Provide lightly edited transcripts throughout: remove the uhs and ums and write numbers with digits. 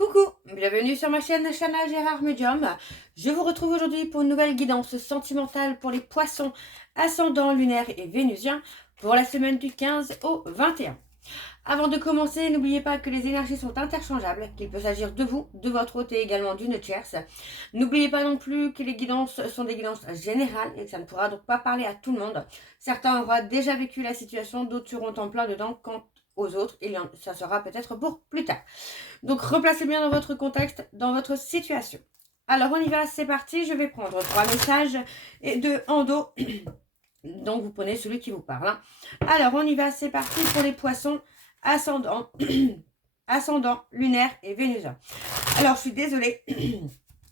Coucou, bienvenue sur ma chaîne Chana Gérard Medium. Je vous retrouve aujourd'hui pour une nouvelle guidance sentimentale pour les poissons ascendant lunaire et vénusien pour la semaine du 15 au 21. Avant de commencer, n'oubliez pas que les énergies sont interchangeables, qu'il peut s'agir de vous, de votre hôte et également d'une tierce. N'oubliez pas non plus que les guidances sont des guidances générales et que ça ne pourra donc pas parler à tout le monde. Certains auront déjà vécu la situation, d'autres seront en plein dedans, quant aux autres, ça sera peut-être pour plus tard. Donc replacez bien dans votre contexte, dans votre situation. Alors on y va, c'est parti, je vais prendre 3 messages et 2 en dos. Donc vous prenez celui qui vous parle. Hein. Alors on y va, c'est parti pour les poissons ascendant, ascendant, lunaire et vénusien. Alors je suis désolée,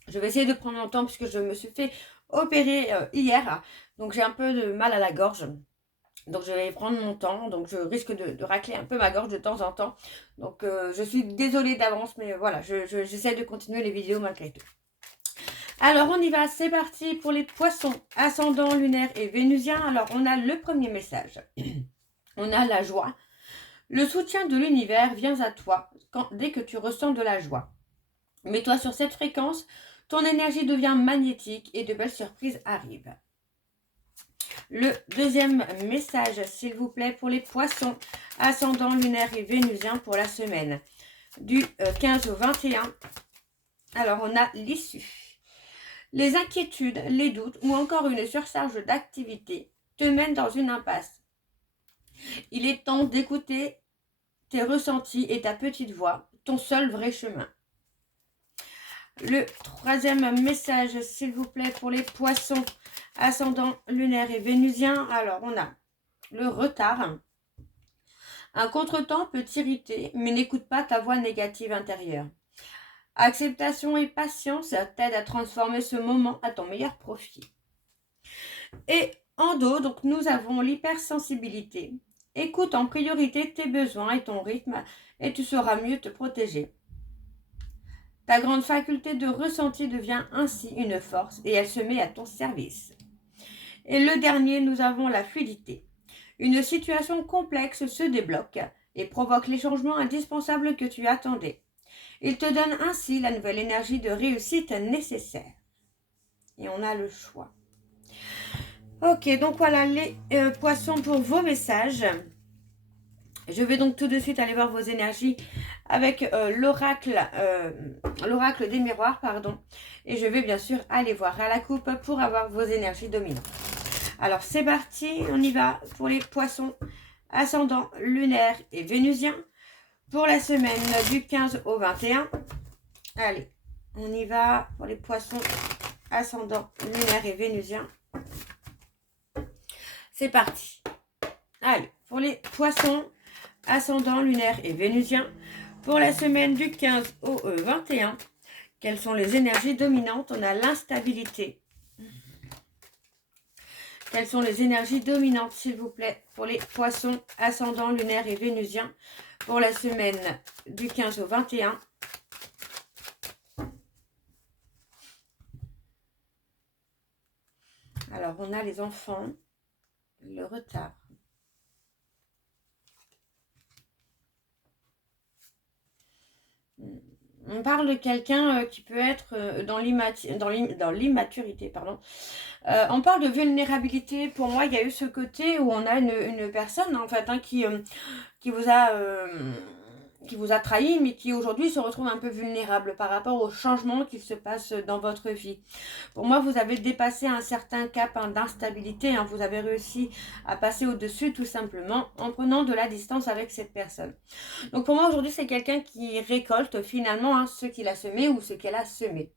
je vais essayer de prendre mon temps puisque je me suis fait opérer hier. Donc j'ai un peu de mal à la gorge. Donc je vais prendre mon temps, donc je risque de racler un peu ma gorge de temps en temps. Donc je suis désolée d'avance, mais voilà, j'essaie de continuer les vidéos malgré tout. Alors on y va, c'est parti pour les poissons ascendant, lunaire et vénusien. Alors on a le premier message. On a la joie. Le soutien de l'univers vient à toi dès que tu ressens de la joie. Mets-toi sur cette fréquence, ton énergie devient magnétique et de belles surprises arrivent. Le deuxième message, s'il vous plaît, pour les poissons ascendant lunaire et vénusien pour la semaine du 15 au 21. Alors, on a l'issue. Les inquiétudes, les doutes ou encore une surcharge d'activité te mènent dans une impasse. Il est temps d'écouter tes ressentis et ta petite voix, ton seul vrai chemin. Le troisième message, s'il vous plaît, pour les poissons ascendant lunaire et vénusien. Alors, on a le retard. Un contretemps peut t'irriter, mais n'écoute pas ta voix négative intérieure. Acceptation et patience t'aident à transformer ce moment à ton meilleur profit. Et en dos, donc nous avons l'hypersensibilité. Écoute en priorité tes besoins et ton rythme et tu sauras mieux te protéger. Ta grande faculté de ressenti devient ainsi une force et elle se met à ton service. Et le dernier, nous avons la fluidité. Une situation complexe se débloque et provoque les changements indispensables que tu attendais. Il te donne ainsi la nouvelle énergie de réussite nécessaire. Et on a le choix. Ok, donc voilà les poissons pour vos messages. Je vais donc tout de suite aller voir vos énergies avec l'oracle des miroirs, pardon. Et je vais bien sûr aller voir à la coupe pour avoir vos énergies dominantes. Alors c'est parti, on y va pour les poissons ascendant lunaire et vénusien pour la semaine du 15 au 21. Allez, on y va pour les poissons ascendant lunaire et vénusien. C'est parti. Allez, pour les poissons ascendant lunaire et vénusien pour la semaine du 15 au 21. Quelles sont les énergies dominantes? On a l'instabilité. Quelles sont les énergies dominantes, s'il vous plaît, pour les poissons ascendant lunaire et vénusien pour la semaine du 15 au 21? Alors, on a les enfants, le retard. On parle de quelqu'un qui peut être dans l'immaturité, pardon. On parle de vulnérabilité. Pour moi, il y a eu ce côté où on a une personne, en fait, hein, qui vous a trahi, mais qui aujourd'hui se retrouve un peu vulnérable par rapport aux changements qui se passent dans votre vie. Pour moi, vous avez dépassé un certain cap d'instabilité. Hein, vous avez réussi à passer au-dessus tout simplement en prenant de la distance avec cette personne. Donc pour moi, aujourd'hui, c'est quelqu'un qui récolte finalement hein, ce qu'il a semé ou ce qu'elle a semé.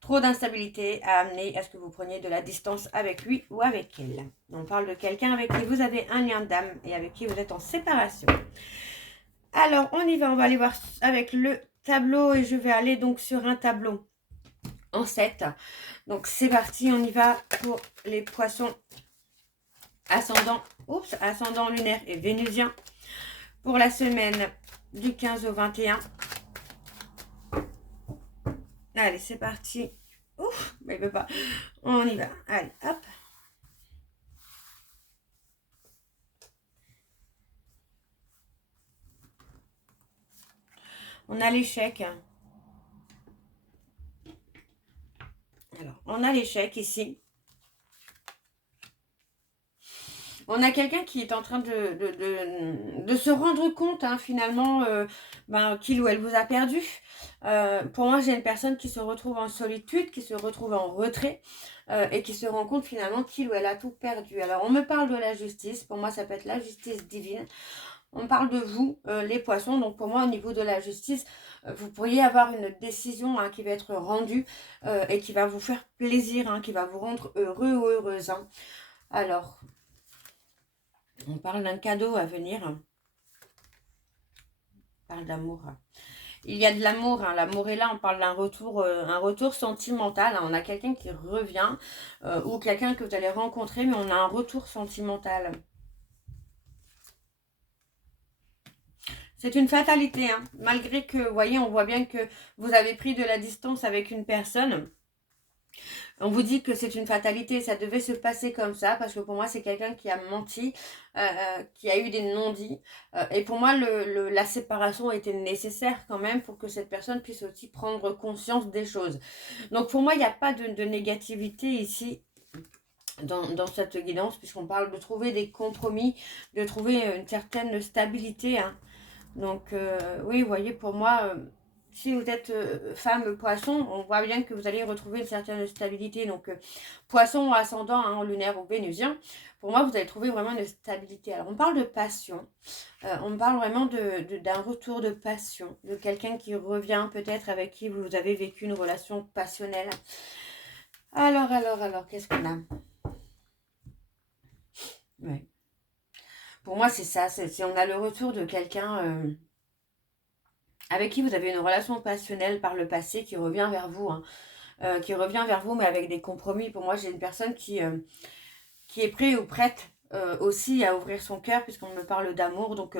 Trop d'instabilité a amené à ce que vous preniez de la distance avec lui ou avec elle. On parle de quelqu'un avec qui vous avez un lien d'âme et avec qui vous êtes en séparation. Alors, on y va, on va aller voir avec le tableau et je vais aller donc sur un tableau en 7. Donc, c'est parti, on y va pour les poissons ascendant lunaire et vénusien pour la semaine du 15 au 21. Allez, c'est parti. Ouf, mais il veut pas. On y va. Allez, hop. On a l'échec. on a l'échec ici. On a quelqu'un qui est en train de se rendre compte, hein, finalement, qu'il ou elle vous a perdu. Pour moi, j'ai une personne qui se retrouve en solitude, qui se retrouve en retrait et qui se rend compte finalement qu'il ou elle a tout perdu. Alors, on me parle de la justice. Pour moi, ça peut être la justice divine. On parle de vous, les poissons. Donc, pour moi, au niveau de la justice, vous pourriez avoir une décision, hein, qui va être rendue et qui va vous faire plaisir, hein, qui va vous rendre heureux ou heureuse. Hein. Alors... on parle d'un cadeau à venir. On parle d'amour. Il y a de l'amour. Hein. L'amour est là. On parle d'un retour sentimental. Hein. On a quelqu'un qui revient ou quelqu'un que vous allez rencontrer, mais on a un retour sentimental. C'est une fatalité. Hein. Malgré que, vous voyez, on voit bien que vous avez pris de la distance avec une personne. On vous dit que c'est une fatalité, ça devait se passer comme ça, parce que pour moi, c'est quelqu'un qui a menti, qui a eu des non-dits. Et pour moi, la séparation était nécessaire quand même pour que cette personne puisse aussi prendre conscience des choses. Donc pour moi, il n'y a pas de négativité ici dans cette guidance, puisqu'on parle de trouver des compromis, de trouver une certaine stabilité. Hein. Donc oui, vous voyez, pour moi... si vous êtes femme poisson, on voit bien que vous allez retrouver une certaine stabilité. Donc, poisson ascendant, hein, lunaire ou vénusien, pour moi, vous allez trouver vraiment une stabilité. Alors, on parle de passion. On parle vraiment d'un retour de passion, de quelqu'un qui revient peut-être avec qui vous avez vécu une relation passionnelle. Alors, qu'est-ce qu'on a? Ouais. Pour moi, c'est ça. On a le retour de quelqu'un... avec qui vous avez une relation passionnelle par le passé qui revient vers vous, hein, qui revient vers vous, mais avec des compromis. Pour moi, j'ai une personne qui est prête ou prête aussi à ouvrir son cœur, puisqu'on me parle d'amour. Donc,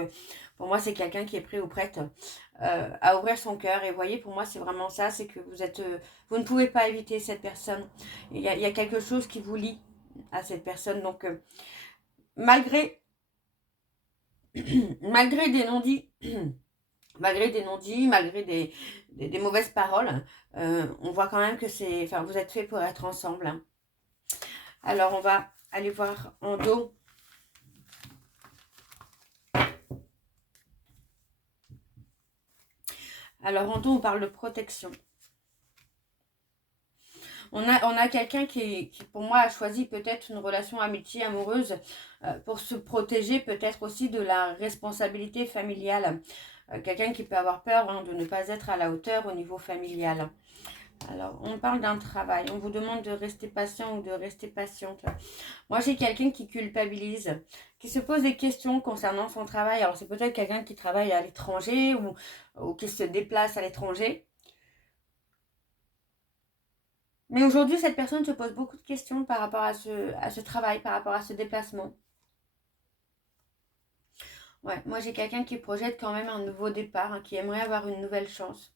pour moi, c'est quelqu'un qui est prêt ou prête à ouvrir son cœur. Et vous voyez, pour moi, c'est vraiment ça, c'est que vous ne pouvez pas éviter cette personne. Il y a quelque chose qui vous lie à cette personne. Donc, malgré des non-dits... malgré des non-dits, malgré des mauvaises paroles, on voit quand même que vous êtes fait pour être ensemble. Hein. Alors, on va aller voir en dos. Alors, en dos, on parle de protection. On a quelqu'un qui, pour moi, a choisi peut-être une relation amitié, amoureuse, pour se protéger peut-être aussi de la responsabilité familiale. Quelqu'un qui peut avoir peur, hein, de ne pas être à la hauteur au niveau familial. Alors, on parle d'un travail. On vous demande de rester patient ou de rester patiente. Moi, j'ai quelqu'un qui culpabilise, qui se pose des questions concernant son travail. Alors, c'est peut-être quelqu'un qui travaille à l'étranger ou qui se déplace à l'étranger. Mais aujourd'hui, cette personne se pose beaucoup de questions par rapport à ce travail, par rapport à ce déplacement. Ouais, moi j'ai quelqu'un qui projette quand même un nouveau départ, hein, qui aimerait avoir une nouvelle chance.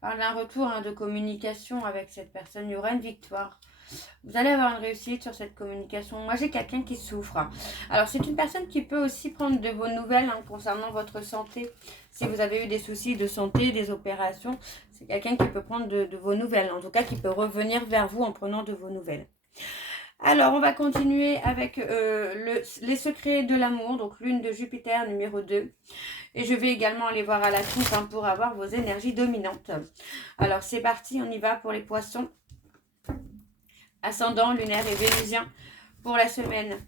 Par un retour, hein, de communication avec cette personne, il y aura une victoire. Vous allez avoir une réussite sur cette communication. Moi j'ai quelqu'un qui souffre. Alors c'est une personne qui peut aussi prendre de vos nouvelles, hein, concernant votre santé. Si vous avez eu des soucis de santé, des opérations, c'est quelqu'un qui peut prendre de vos nouvelles. En tout cas qui peut revenir vers vous en prenant de vos nouvelles. Alors, on va continuer avec les secrets de l'amour, donc lune de Jupiter numéro 2. Et je vais également aller voir à la coupe, hein, pour avoir vos énergies dominantes. Alors, c'est parti, on y va pour les poissons. Ascendant, lunaire et vénusien pour la semaine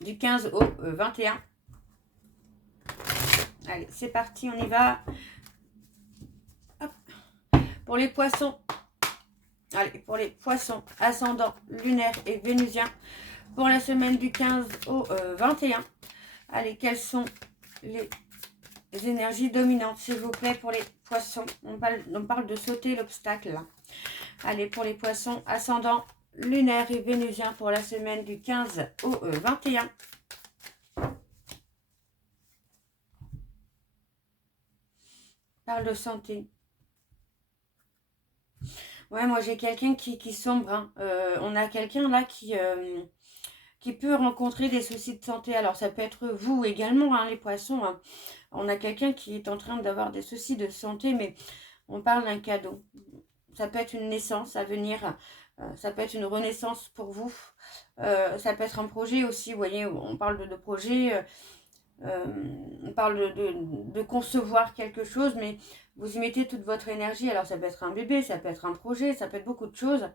du 15 au 21. Allez, c'est parti, on y va. Hop. Pour les poissons. Allez, pour les poissons, ascendant, lunaire et vénusien, pour la semaine du 15 au 21. Allez, quelles sont les énergies dominantes, s'il vous plaît, pour les poissons? On parle de sauter l'obstacle, là. Allez, pour les poissons, ascendant, lunaire et vénusien, pour la semaine du 15 au 21. Parle de santé. Ouais, moi j'ai quelqu'un qui sombre. Hein. On a quelqu'un là qui peut rencontrer des soucis de santé. Alors ça peut être vous également, hein, les poissons. Hein. On a quelqu'un qui est en train d'avoir des soucis de santé, mais On parle d'un cadeau. Ça peut être une naissance à venir. Ça peut être une renaissance pour vous. Ça peut être un projet aussi. Vous voyez, on parle de projet. On parle de concevoir quelque chose, mais vous y mettez toute votre énergie. Alors ça peut être un bébé, ça peut être un projet, ça peut être beaucoup de choses.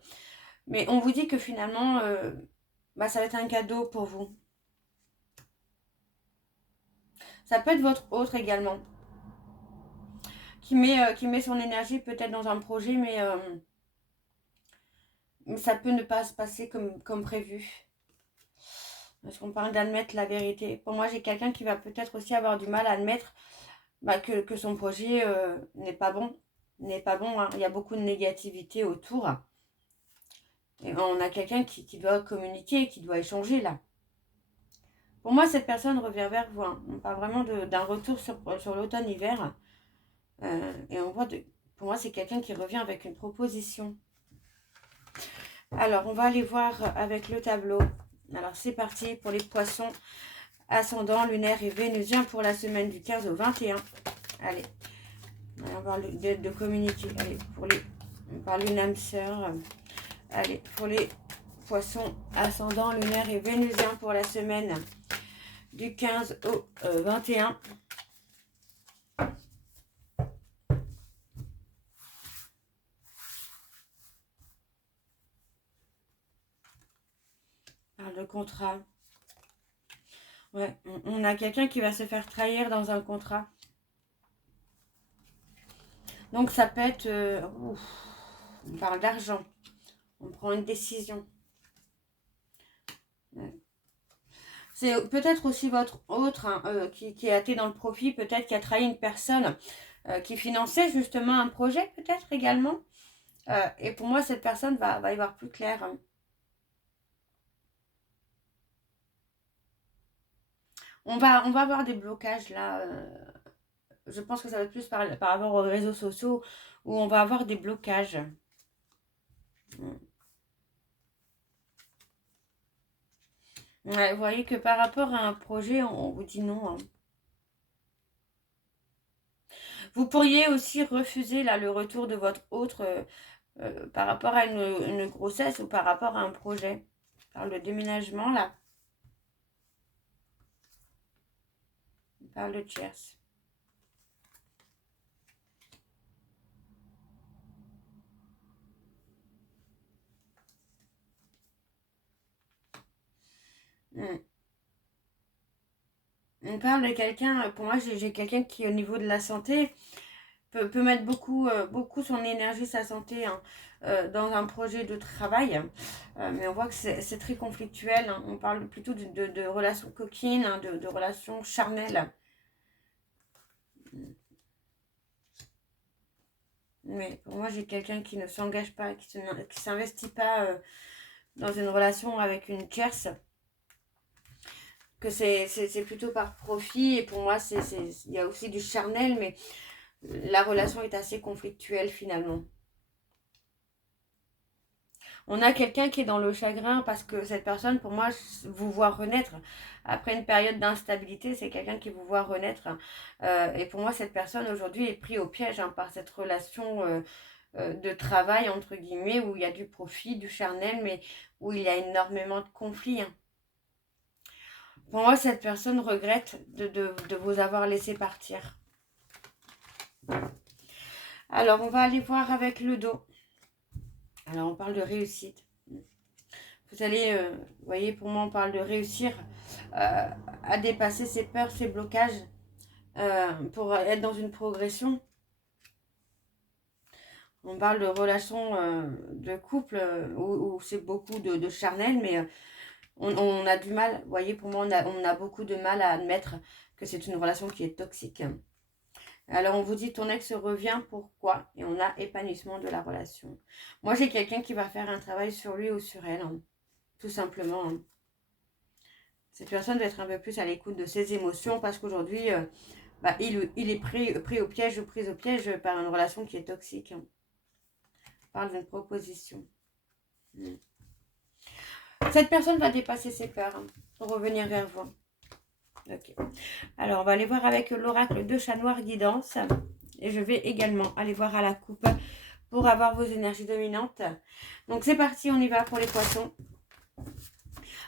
Mais on vous dit que finalement, ça va être un cadeau pour vous. Ça peut être votre autre également, qui met son énergie peut-être dans un projet, mais ça peut ne pas se passer comme prévu. Parce qu'on parle d'admettre la vérité. Pour moi, j'ai quelqu'un qui va peut-être aussi avoir du mal à admettre que son projet n'est pas bon. N'est pas bon, hein. Il y a beaucoup de négativité autour. Et on a quelqu'un qui doit communiquer, qui doit échanger là. Pour moi, cette personne revient vers vous, hein. On parle vraiment d'un retour sur l'automne-hiver. Et on voit, pour moi, c'est quelqu'un qui revient avec une proposition. Alors, on va aller voir avec le tableau. Alors, c'est parti pour les poissons, ascendant, lunaire et vénusien pour la semaine du 15 au 21. Allez, on va de communiquer. Allez, on parle d'une âme sœur. Allez, pour les poissons, ascendant, lunaire et vénusien pour la semaine du 15 au 21. Le contrat. Ouais, on a quelqu'un qui va se faire trahir dans un contrat. Donc ça peut être... on parle d'argent. On prend une décision. Ouais. C'est peut-être aussi votre autre hein, qui est athée dans le profit, peut-être qui a trahi une personne qui finançait justement un projet, peut-être également. Et pour moi, cette personne va y voir plus clair. Hein. On va avoir des blocages là. Je pense que ça va être plus par rapport aux réseaux sociaux où on va avoir des blocages. Ouais, vous voyez que par rapport à un projet, on vous dit non. Hein. Vous pourriez aussi refuser là le retour de votre autre par rapport à une grossesse ou par rapport à un projet. On parle de déménagement là. On parle de tierce. On parle de quelqu'un, pour moi j'ai quelqu'un qui au niveau de la santé peut mettre beaucoup son énergie, sa santé hein, dans un projet de travail. Mais on voit que c'est très conflictuel. Hein. On parle plutôt de relations coquines, hein, de relations charnelles. Mais pour moi, j'ai quelqu'un qui ne s'engage pas, qui ne s'investit pas dans une relation avec une tierce. Que c'est plutôt par profit. Et pour moi, il y a aussi du charnel, mais la relation est assez conflictuelle finalement. On a quelqu'un qui est dans le chagrin parce que cette personne, pour moi, vous voit renaître. Après une période d'instabilité, c'est quelqu'un qui vous voit renaître. Et pour moi, cette personne aujourd'hui est prise au piège hein, par cette relation de travail, entre guillemets, où il y a du profit, du charnel, mais où il y a énormément de conflits. Hein. Pour moi, cette personne regrette de vous avoir laissé partir. Alors, on va aller voir avec le dos. Alors, on parle de réussite. Vous allez, vous voyez, pour moi, on parle de réussir à dépasser ses peurs, ses blocages, pour être dans une progression. On parle de relations de couple où c'est beaucoup de charnel, mais on a du mal. Vous voyez, pour moi, on a beaucoup de mal à admettre que c'est une relation qui est toxique. Alors, on vous dit, ton ex revient, pourquoi? Et on a épanouissement de la relation. Moi, j'ai quelqu'un qui va faire un travail sur lui ou sur elle, hein, tout simplement. Hein. Cette personne doit être un peu plus à l'écoute de ses émotions parce qu'aujourd'hui, il est pris au piège ou prise au piège par une relation qui est toxique. Hein. On parle d'une proposition. Cette personne va dépasser ses peurs hein, pour revenir vers vous. Ok. Alors, on va aller voir avec l'oracle de chat noir guidance. Et je vais également aller voir à la coupe pour avoir vos énergies dominantes. Donc c'est parti, on y va pour les poissons.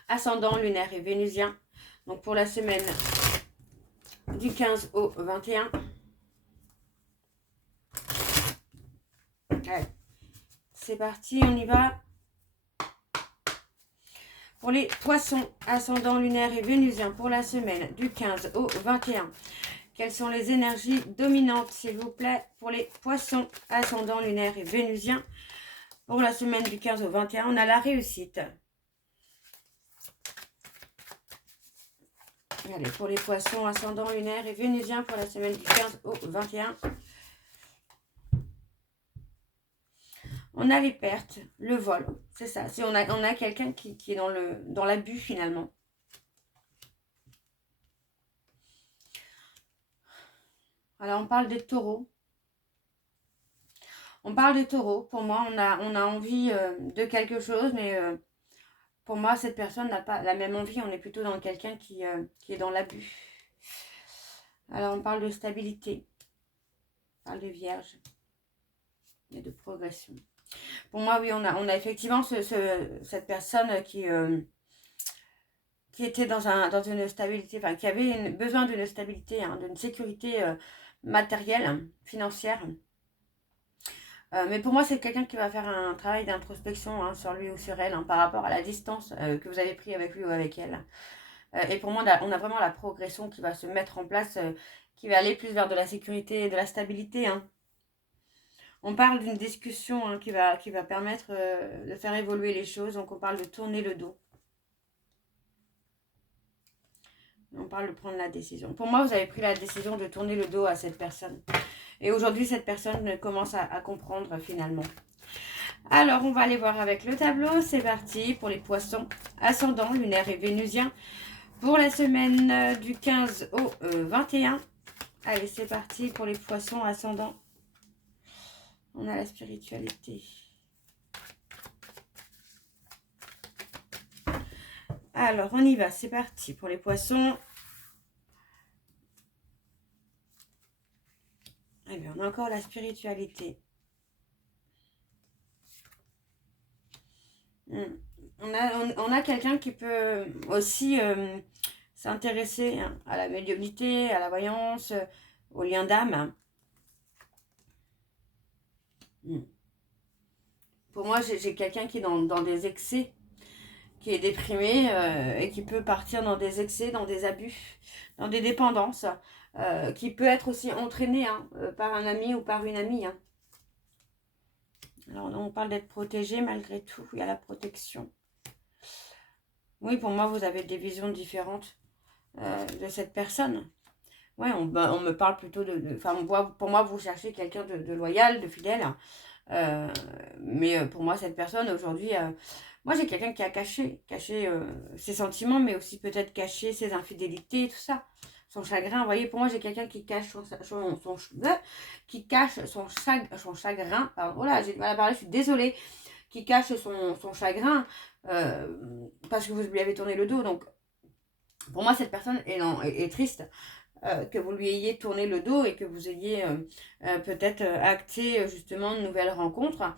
Ascendant, lunaire et vénusien. Donc pour la semaine du 15 au 21. Allez, c'est parti, on y va. Pour les poissons, ascendant, lunaire et vénusien, pour la semaine du 15 au 21. Quelles sont les énergies dominantes, s'il vous plaît, pour les poissons, ascendant, lunaire et vénusien. Pour la semaine du 15 au 21, on a la réussite. Allez, pour les poissons, ascendant, lunaire et vénusien, pour la semaine du 15 au 21. On a les pertes, le vol, c'est ça. On a quelqu'un qui est dans l'abus finalement. Alors on parle des taureaux. On parle des taureaux. Pour moi, on a envie de quelque chose, mais pour moi, cette personne n'a pas la même envie. On est plutôt dans quelqu'un qui est dans l'abus. Alors on parle de stabilité. On parle de vierge et de progression. Pour moi, oui, on a effectivement cette personne qui était dans une stabilité, enfin qui avait besoin d'une stabilité, hein, d'une sécurité matérielle, hein, financière. Mais pour moi, c'est quelqu'un qui va faire un travail d'introspection hein, sur lui ou sur elle, hein, par rapport à la distance que vous avez pris avec lui ou avec elle. Et pour moi, on a vraiment la progression qui va se mettre en place, qui va aller plus vers de la sécurité et de la stabilité, hein. On parle d'une discussion hein, qui va permettre de faire évoluer les choses. Donc, on parle de tourner le dos. On parle de prendre la décision. Pour moi, vous avez pris la décision de tourner le dos à cette personne. Et aujourd'hui, cette personne commence à comprendre finalement. Alors, on va aller voir avec le tableau. C'est parti pour les poissons ascendants, lunaire et vénusien. Pour la semaine du 15 au 21. Allez, c'est parti pour les poissons ascendants. On a la spiritualité. Alors, on y va. C'est parti pour les poissons. Eh bien, on a encore la spiritualité. On a quelqu'un qui peut aussi s'intéresser hein, à la médiumnité, à la voyance, au lien d'âme. Pour moi, j'ai quelqu'un qui est dans des excès, qui est déprimé et qui peut partir dans des excès, dans des abus, dans des dépendances, qui peut être aussi entraîné hein, par un ami ou par une amie. Hein. Alors, on parle d'être protégé malgré tout, il y a la protection. Oui, pour moi, vous avez des visions différentes de cette personne. Ouais, on me parle plutôt enfin, pour moi, vous cherchez quelqu'un de loyal, de fidèle. Mais pour moi, cette personne, aujourd'hui, moi, j'ai quelqu'un qui a caché ses sentiments, mais aussi peut-être caché ses infidélités, tout ça. Son chagrin, vous voyez, pour moi, j'ai quelqu'un qui cache qui cache son chagrin. Pardon, voilà, j'ai du mal à parler, je suis désolée. Qui cache son chagrin parce que vous lui avez tourné le dos. Donc, pour moi, cette personne est triste. Que vous lui ayez tourné le dos et que vous ayez peut-être acté justement une nouvelle rencontre.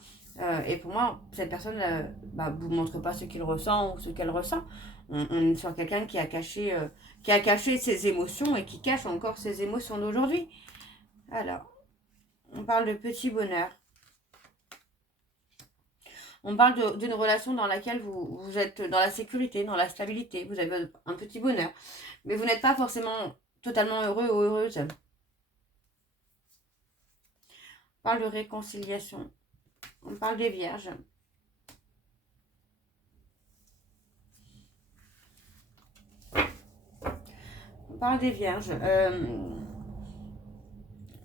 Et pour moi, cette personne ne vous montre pas ce qu'il ressent ou ce qu'elle ressent. On est sur quelqu'un qui a caché ses émotions et qui cache encore ses émotions d'aujourd'hui. Alors, on parle de petit bonheur. On parle d'une relation dans laquelle vous êtes dans la sécurité, dans la stabilité. Vous avez un petit bonheur. Mais vous n'êtes pas forcément totalement heureux ou heureuse. On parle de réconciliation. On parle des vierges. On parle des vierges.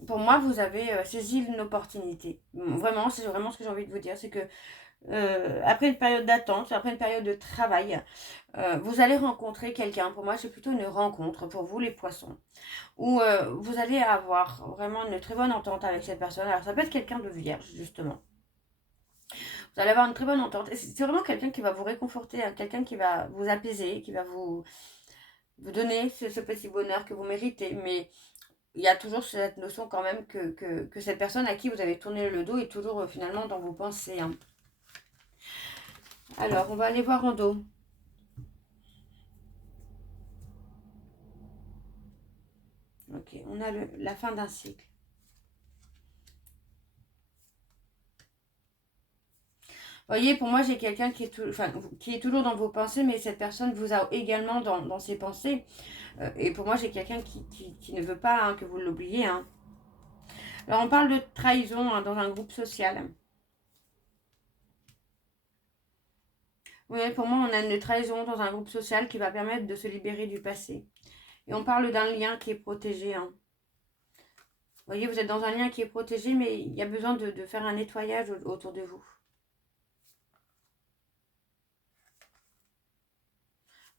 Pour moi, vous avez saisi une opportunité. Vraiment, c'est vraiment ce que j'ai envie de vous dire. C'est que après une période d'attente, après une période de travail, vous allez rencontrer quelqu'un. Pour moi, c'est plutôt une rencontre pour vous, les poissons. Où vous allez avoir vraiment une très bonne entente avec cette personne. Alors, ça peut être quelqu'un de vierge, justement. Vous allez avoir une très bonne entente. Et c'est vraiment quelqu'un qui va vous réconforter, hein, quelqu'un qui va vous apaiser, qui va vous donner ce petit bonheur que vous méritez. Mais il y a toujours cette notion quand même que cette personne à qui vous avez tourné le dos est toujours finalement dans vos pensées. Hein. Alors, on va aller voir en dos. Ok, on a la fin d'un cycle. Vous voyez, pour moi, j'ai quelqu'un qui est toujours dans vos pensées, mais cette personne vous a également dans ses pensées. Et pour moi, j'ai quelqu'un qui ne veut pas que vous l'oubliez. Hein. Alors, on parle de trahison dans un groupe social. Oui, pour moi, on a une trahison dans un groupe social qui va permettre de se libérer du passé. Et on parle d'un lien qui est protégé. Hein. Vous voyez, vous êtes dans un lien qui est protégé, mais il y a besoin de faire un nettoyage autour de vous.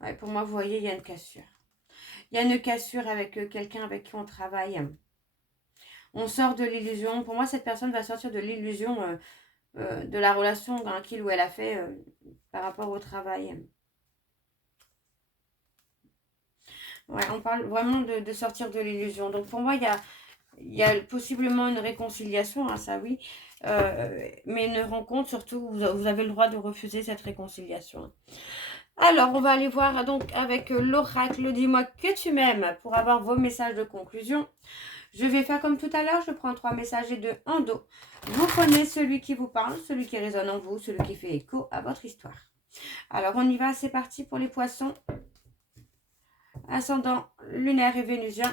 Ouais, pour moi, vous voyez, il y a une cassure. Il y a une cassure avec quelqu'un avec qui on travaille. On sort de l'illusion. Pour moi, cette personne va sortir de l'illusion de la relation qu'il ou elle a fait par rapport au travail. Ouais, on parle vraiment de sortir de l'illusion. Donc pour moi, il y a possiblement une réconciliation, hein, ça oui. Mais une rencontre, surtout, vous avez le droit de refuser cette réconciliation. Alors, on va aller voir donc avec l'oracle. Dis-moi que tu m'aimes pour avoir vos messages de conclusion. Je vais faire comme tout à l'heure, je prends 3 messages et 2 en dos. Vous prenez celui qui vous parle, celui qui résonne en vous, celui qui fait écho à votre histoire. Alors, on y va, c'est parti pour les poissons. Ascendant lunaire et vénusien.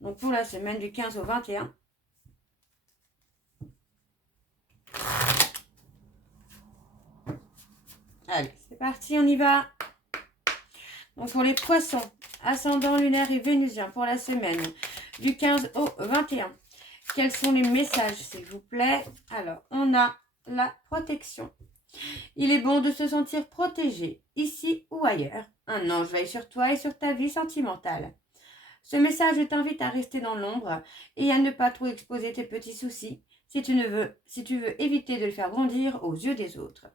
Donc, pour la semaine du 15 au 21. Allez, c'est parti, on y va. Donc, pour les poissons, ascendant lunaire et vénusien pour la semaine du 15 au 21. Quels sont les messages, s'il vous plaît? Alors, on a la protection. Il est bon de se sentir protégé, ici ou ailleurs. Un ange veille sur toi et sur ta vie sentimentale. Ce message t'invite à rester dans l'ombre et à ne pas trop exposer tes petits soucis si tu veux éviter de les faire grandir aux yeux des autres.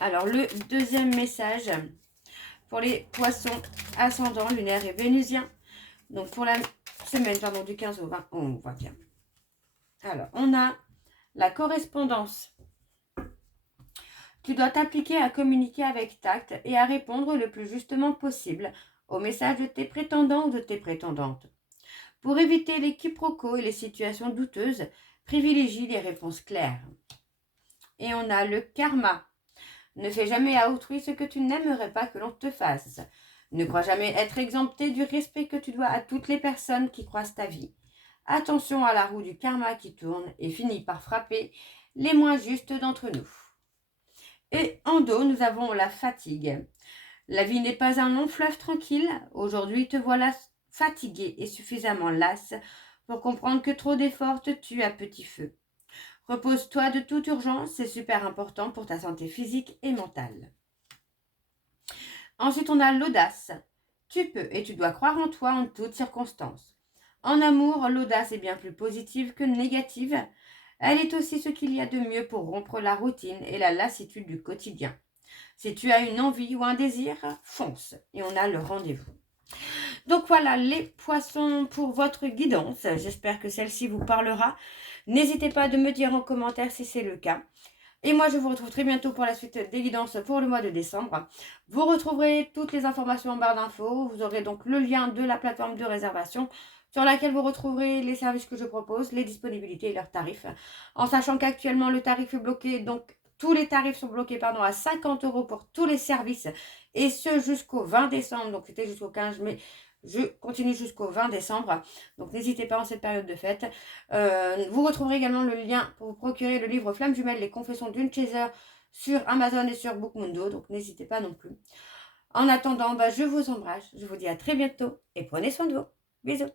Alors, le deuxième message pour les poissons ascendants, lunaires et vénusiens. Donc, pour la semaine du 15 au 21. Alors, on a la correspondance. Tu dois t'appliquer à communiquer avec tact et à répondre le plus justement possible aux messages de tes prétendants ou de tes prétendantes. Pour éviter les quiproquos et les situations douteuses, privilégie les réponses claires. Et on a le karma. Ne fais jamais à autrui ce que tu n'aimerais pas que l'on te fasse. Ne crois jamais être exempté du respect que tu dois à toutes les personnes qui croisent ta vie. Attention à la roue du karma qui tourne et finit par frapper les moins justes d'entre nous. Et en dos, nous avons la fatigue. La vie n'est pas un long fleuve tranquille. Aujourd'hui, te voilà fatigué et suffisamment lasse pour comprendre que trop d'efforts te tuent à petit feu. Repose-toi de toute urgence, c'est super important pour ta santé physique et mentale. Ensuite, on a l'audace. Tu peux et tu dois croire en toi en toutes circonstances. En amour, l'audace est bien plus positive que négative. Elle est aussi ce qu'il y a de mieux pour rompre la routine et la lassitude du quotidien. Si tu as une envie ou un désir, fonce et on a le rendez-vous. Donc voilà les poissons pour votre guidance. J'espère que celle-ci vous parlera. N'hésitez pas de me dire en commentaire si c'est le cas. Et moi, je vous retrouve très bientôt pour la suite des guidances pour le mois de décembre. Vous retrouverez toutes les informations en barre d'infos. Vous aurez donc le lien de la plateforme de réservation sur laquelle vous retrouverez les services que je propose, les disponibilités et leurs tarifs. En sachant qu'actuellement, le tarif est bloqué, donc tous les tarifs sont bloqués à 50 € pour tous les services. Et ce jusqu'au 20 décembre, donc c'était jusqu'au 15 mai. Je continue jusqu'au 20 décembre, donc n'hésitez pas en cette période de fête. Vous retrouverez également le lien pour vous procurer le livre Flamme Jumelle, les confessions d'une chaser sur Amazon et sur Bookmundo, donc n'hésitez pas non plus. En attendant, je vous embrasse, je vous dis à très bientôt et prenez soin de vous. Bisous.